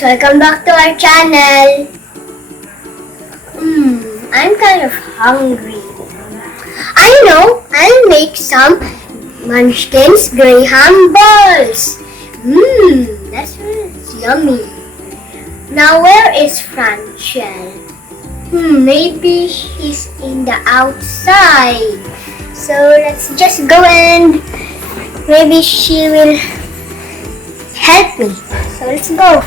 guys, welcome back to our channel. I'm kind of hungry. I know, I'll make some Munchkins Graham balls. That's really yummy. Now where is Franchelle? Maybe he's in the outside. So let's just go and maybe she will help me. So let's go.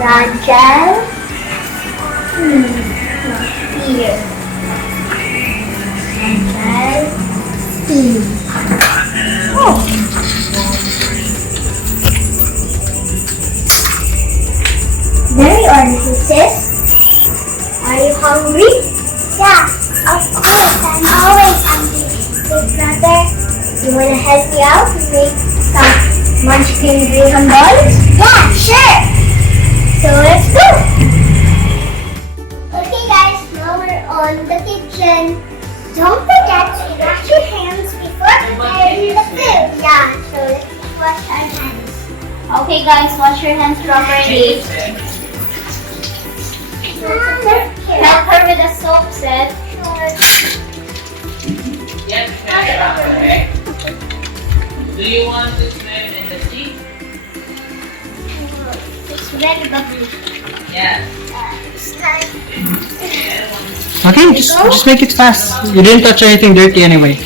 Franchelle? Here. Franchelle? Oh. There you are, little sis. Are you hungry? Yeah, of course. I'm always hungry. Big brother, you wanna help me out and make some Munchkin Graham balls? Yeah, sure. So let's go! Okay guys, now we're on the kitchen. Don't forget to wash your hands before preparing the food. Yeah, so let's wash our hands. Okay guys, wash your hands properly. Help her with the soap, Seth. Yes, okay. Do you want to swim in the sea? It's very bubbly. Yes. Okay, just make it fast. You didn't touch anything dirty anyway.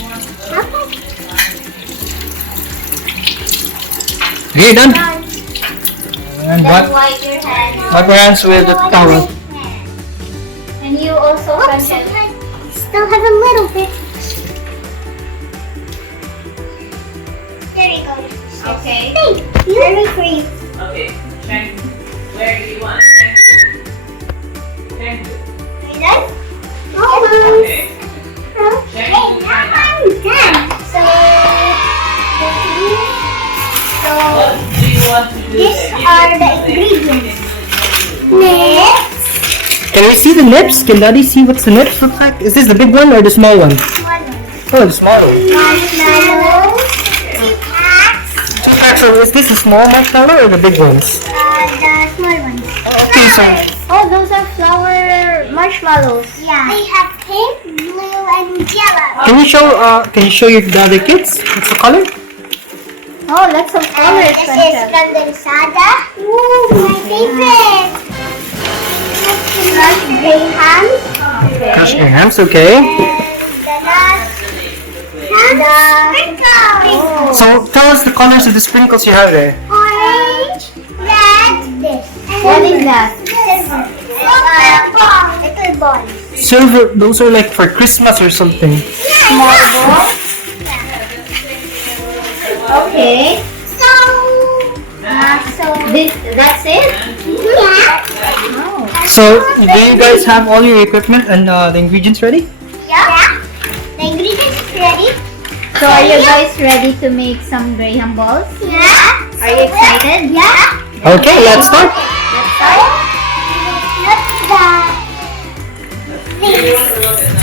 Okay, done. And Then wipe your hands. wipe your hands with the towel. And you also, Franchelle. Still have a little bit. There you go. Okay. Hey, very free. Okay, check. Where do you want? Check. Are you done? Almost. Okay. Okay, now I'm done. What do you want to do? These are the ingredients. Next, Can we see the lips? Can Daddy see what's the lips look like? Is this the big one or the small one? Oh, the small one. marshmallows, 2 packs, So is this the small marshmallow or the big ones? the small ones. Okay, so Oh, those are flower marshmallows. Yeah. They have pink, blue, and yellow. can you show your other kids? What's the color? Oh, lots of And colors, this is Franchelle. condensada. Ooh, my favorite. Crushed graham. Crush your hands, okay. And the last, sprinkles. So tell us the colors of the sprinkles you have there. Orange, red, this. What is that? Silver. Little balls. Silver, those are like for Christmas or something. Small balls. Okay. So That's it? yeah. Oh. So do you guys have all your equipment and the ingredients ready? Yeah. The ingredients is ready. So are you guys ready to make some Graham balls? Yeah. Are you excited? Yeah. Okay, let's start. Look at the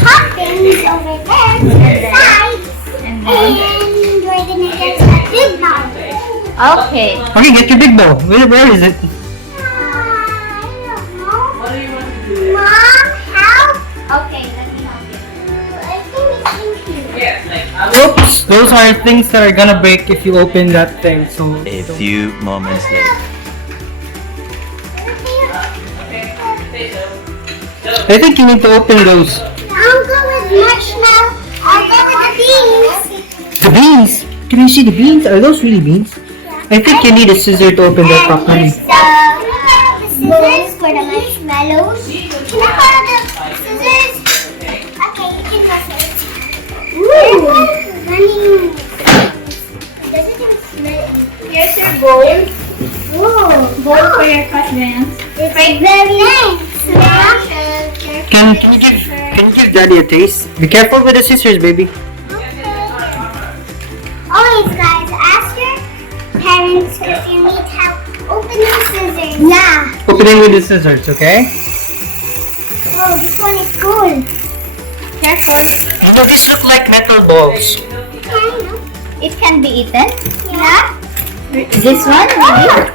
toppings over there to the sides. And And then, we're gonna get a big one. okay. Okay, get your big bowl. Where is it? I don't know. What do you want to do? Mom, help. Okay, let me help you. I think it's in here. Yes, like Oops, those are things that are gonna break if you open that thing. So A few moments later. okay. Say so. I think you need to open those. I'll go with marshmallow. I'll go with the beans. The beans. Can you see the beans? Are those really beans? I think you need a scissor to open that properly. Here's the scissors for the marshmallows. Can I borrow the scissors? Okay, you can go first. Ooh, running. Doesn't even smell anything. Here's your bowl. Ooh, Bowl for your crushed grahams. it's very nice. Can you give Daddy a taste? Be careful with the scissors, baby. Always, guys, ask your parents if you need help opening scissors. Yeah. Opening with the scissors, okay? Oh, this one is cool. Careful. So these look like metal balls. Yeah, I know. It can be eaten. Yeah. This one, maybe? Yeah.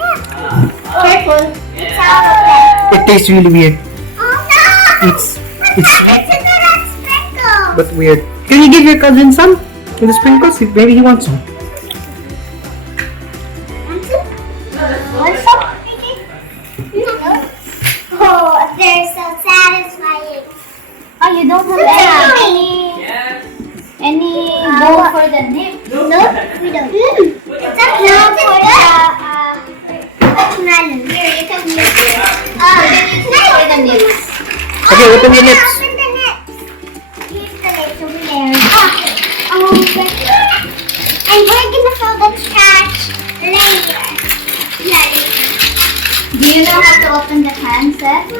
Careful. It's out of there. It tastes really weird. Oh no! It's sweet It's another sprinkle. but weird. Can you give your cousin some? With the sprinkles? Maybe he wants some. Want some? Oh, they're so satisfying. Oh, you don't have any bowl for the nip. No, we don't. It's a no for the watermelon. Here, you can use this. Then you take for the nips. Okay, open your lips. Open the nips. Here's the lips over there. Okay. And we're gonna throw the trash later. Do you know how to open the can, Seth? No.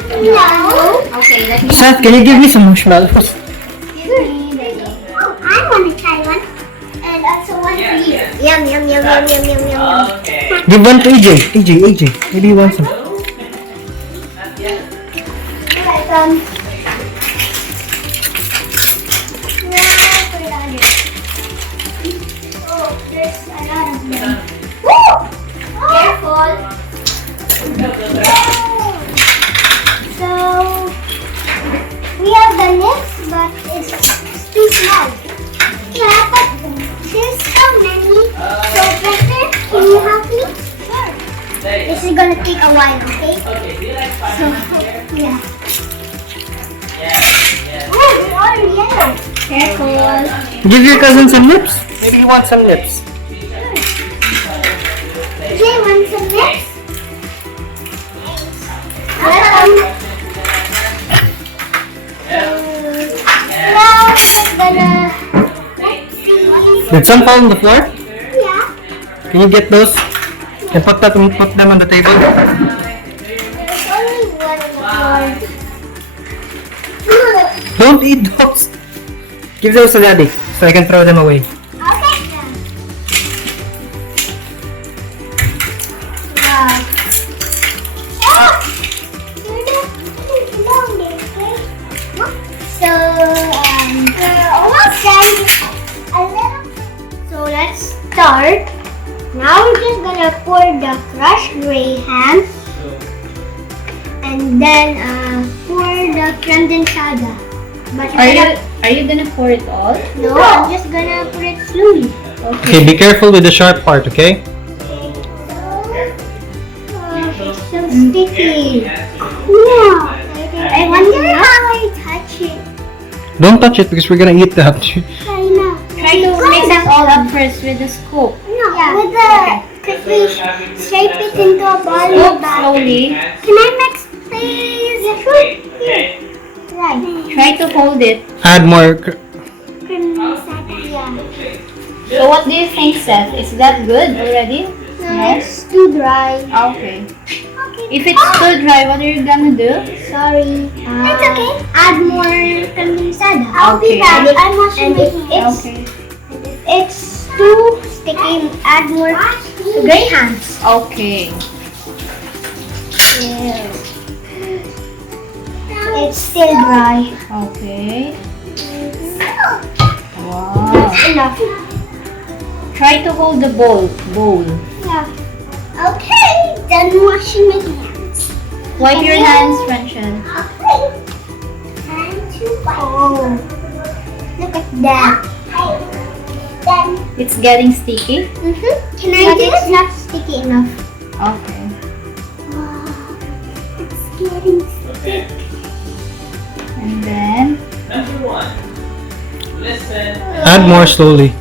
Okay, let me. Seth, can you give me some marshmallows? Excuse me, Daddy. Oh, I want to try one. And also one for you. Yum, yum, yum, yum, yum, yum, yum. Okay. Give one to AJ. Maybe he wants some. Alright, now for the other. Oh, there's a lot of them. Woo! Careful. So, we have the nips, but it's too small. Yeah, but there's so many. So, better, can you help me? Sure. This is gonna take a while, okay? Okay, do you like So, spicy? yeah. Yes. Oh, they're all yellow. Careful. Give your cousin some lips. Maybe he wants some lips. Jay, want some nips? Welcome. Now, we're gonna... Let's see. Did some fall on the floor? Yeah. Can you get those? And put them on the table. There's only one on the floor. Don't eat those. Give those to Daddy so I can throw them away. Okay. Wow. Ah! So, we're almost done. A little. So let's start. Now we're just gonna pour the crushed gray ham and then pour the condensada. But Are you gonna pour it all? no, I'm just gonna pour it slowly. Okay, be careful with the sharp part, okay? It's so sticky. Yeah. I wonder how I touch it. Don't touch it because we're gonna eat that. I know. Try to mix it all up first with the scoop. No, with the cookies, shape it into a ball Scoop of that. slowly. Can I mix, please? Okay. Right. Try to hold it. Add more. Yeah. So what do you think, Seth? Is that good already? No, it's too dry. Okay. If it's too dry, what are you gonna do? Sorry. It's okay. Add more condensada. I'll Okay. be back. I'm washing my hands. Okay. If it's too sticky, add more gray hands. Okay. It's still dry. Okay. Wow. Enough. Try to hold the bowl. Yeah. Okay, done washing my hands. Wipe your hands, Franchelle. Okay. Time to wipe. Oh, look at that. Then, It's getting sticky. Can I do it? It's not sticky enough. Okay. Wow, it's getting sticky. And then Number 1. Listen. Add more slowly.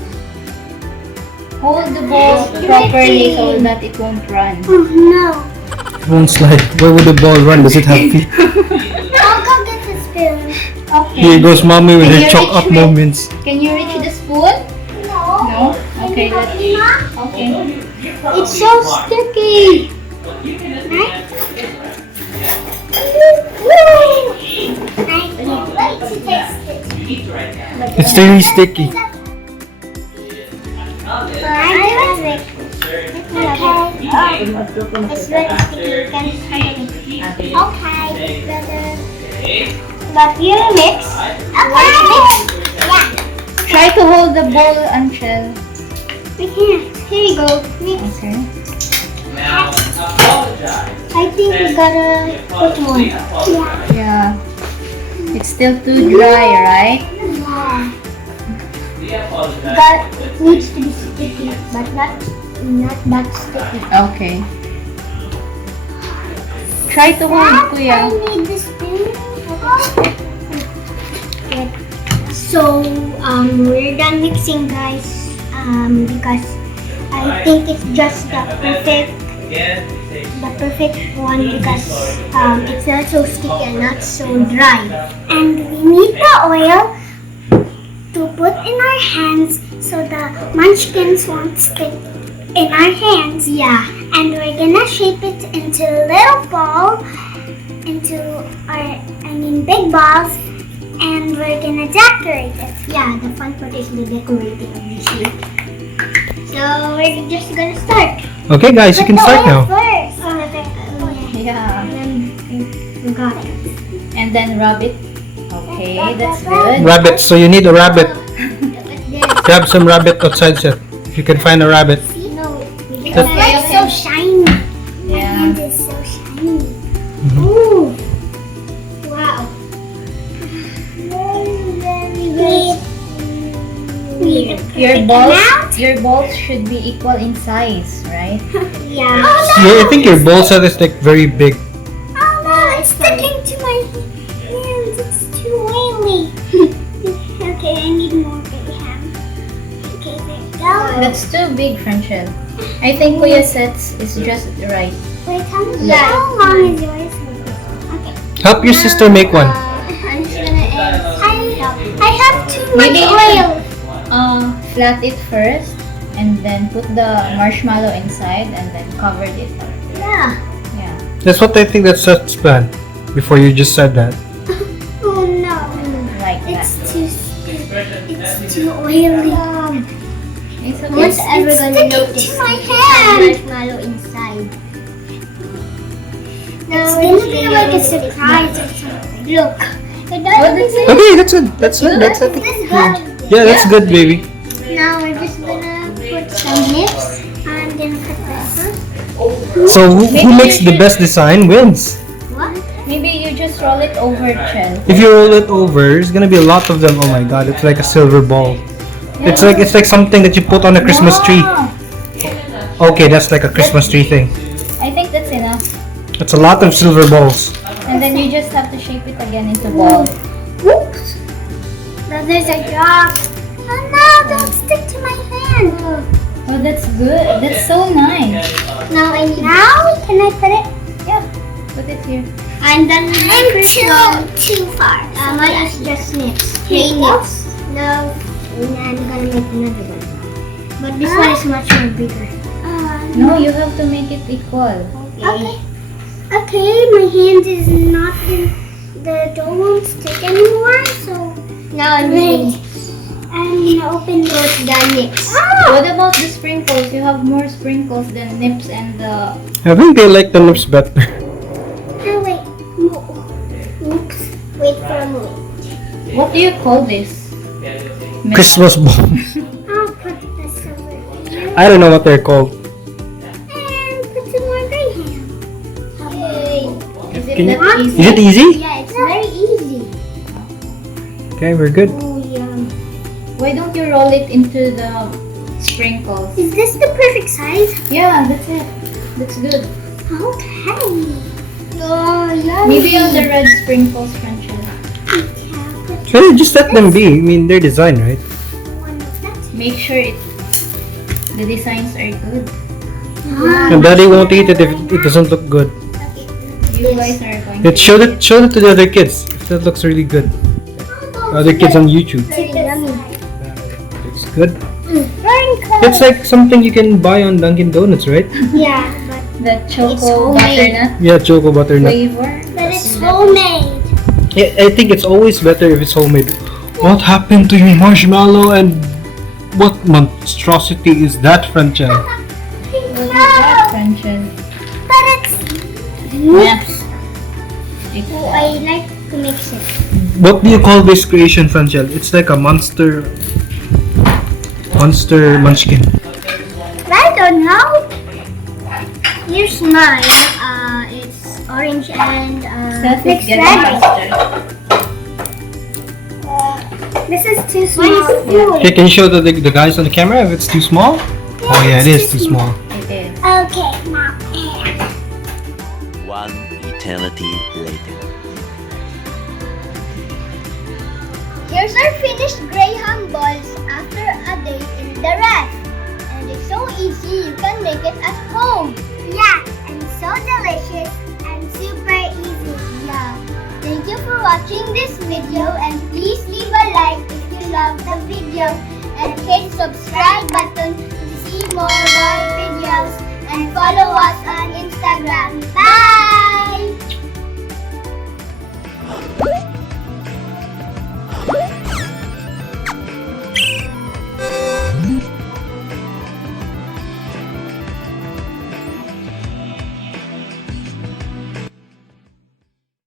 hold the bowl properly so that it won't run. Oh no. It won't slide. Where would the ball run? Does it have feet? I'll go get the spoon. Okay. Here goes mommy with Can her you chalk reach up me? moments. Can you reach the spoon? No. No? Okay, let's see. Okay. It's so sticky. Right? I can't wait to taste it. It's very sticky. I love it. Okay. It's very sticky. You can handle it. Okay, brother. But you mix. Okay. Yeah. Try to hold the bowl until. We can. Here you go. Mix. Okay. Now, apologize. I think we gotta put more. Yeah. It's still too dry, right? But it needs to be sticky, but not that sticky. Okay. Try to hold, I Kuya. need the spoon. So we're done mixing, guys. Because I think it's just the perfect one because it's not so sticky and not so dry. And we need the oil to put in our hands so the munchkins won't stick in our hands. Yeah. And we're gonna shape it into a little ball, big balls, and we're gonna decorate it. Yeah, the fun part is the decorating of the shape. So we're just gonna start. Okay, guys, you can start now. First. Yeah. We got it. And then rub it. Okay, that's good. Rabbit. So you need a rabbit. What's this? Grab some rabbit outside, Seth. If you can find a rabbit. No, That's- it's so shiny. My Yeah. hand is so shiny. Ooh. Wow. Very weird. Your balls should be equal in size, right? Yeah. Yeah, I think your bowl set is like very big. Oh no, it's sticking to my hands. It's too oily. Okay, I need more big ham. Okay, there you go. That's too big, Franchelle. I think Kuya Seth's is just right. Wait, how long is yours? Okay. Help your sister make one. I'm just gonna add. I have too much Maybe you oil. Flat it first, and then put the marshmallow inside, and then covered it up. Yeah. Yeah. That's what I think that's Seth's plan. Before you just said that. Oh no. Like that. It's too oily. It's okay. What's ever gonna notice? To my hand. Marshmallow inside. No, it's gonna be like a surprise or something. Look. What is it? Okay, that's it. That's it. That's Is it. this good? Yeah, that's good, baby. Now we're just gonna put some nips. I'm gonna cut this. So who makes the best design wins. What? Maybe you just roll it over, Chel. If you roll it over, there's gonna be a lot of them. Oh my god, it's like a silver ball. It's like something that you put on a Christmas tree. Okay, that's like a Christmas tree thing. I think that's enough. That's a lot of silver balls. And then you just have to shape it again into balls. Oops. Now there's a drop. Oh no, don't stick to my hand. Oh, that's good. That's so nice. Now can I put it? Yeah, put it here. I'm done with my first one. Too far. Mine is just nips. Plain nips. No, I'm gonna make another one. But this one is much more bigger. No, you have to make it equal. Okay. Okay, my hand is not in the dough won't stick anymore, so now I'm gonna open the nips. What about the sprinkles? You have more sprinkles than nips and the... I think they like the nips better. Oh wait. Oops. Wait for a moment. What do you call this? Christmas balls. I'll put this over here. I don't know what they're called. And put some more grey ham. Okay. Is it Can you- that easy? Is it easy? Yeah, it's very easy. Okay, we're good. Oh yeah. Why don't you roll it into the sprinkles? Is this the perfect size? Yeah, that's it. That's good. Okay. Oh yeah. Maybe on the red sprinkles, Franchelle. Okay, just let them be. I mean, they're designed, right? Make sure the designs are good. And Daddy won't eat it if it doesn't look good. You guys are going Let's show it to the other kids. If that looks really good. Other kids on YouTube. Looks good. It's like something you can buy on Dunkin' Donuts, right? Yeah, but the It's choco homemade. butternut Yeah, choco butternut. flavor. it's homemade. Yeah, I think it's always better if it's homemade. What happened to your marshmallow and what monstrosity is that, Franchelle? What is that, Franchelle? But it's. Yes. Oh, I like to mix it. What do you call this creation, Franchelle? It's like a monster munchkin. I don't know. Here's mine. It's orange and Seth is mixed getting red. faster. This is too small. Okay, can you show the guys on the camera if it's too small? Oh yeah, it is too small. It is. Okay, now. One eternity later. Here's our finished Graham balls after a day in the ref. And it's so easy, you can make it at home. Yeah, and so delicious and super easy. Yeah. Thank you for watching this video and please leave a like if you love the video and hit subscribe button to see more of our videos and follow us on Instagram. Bye!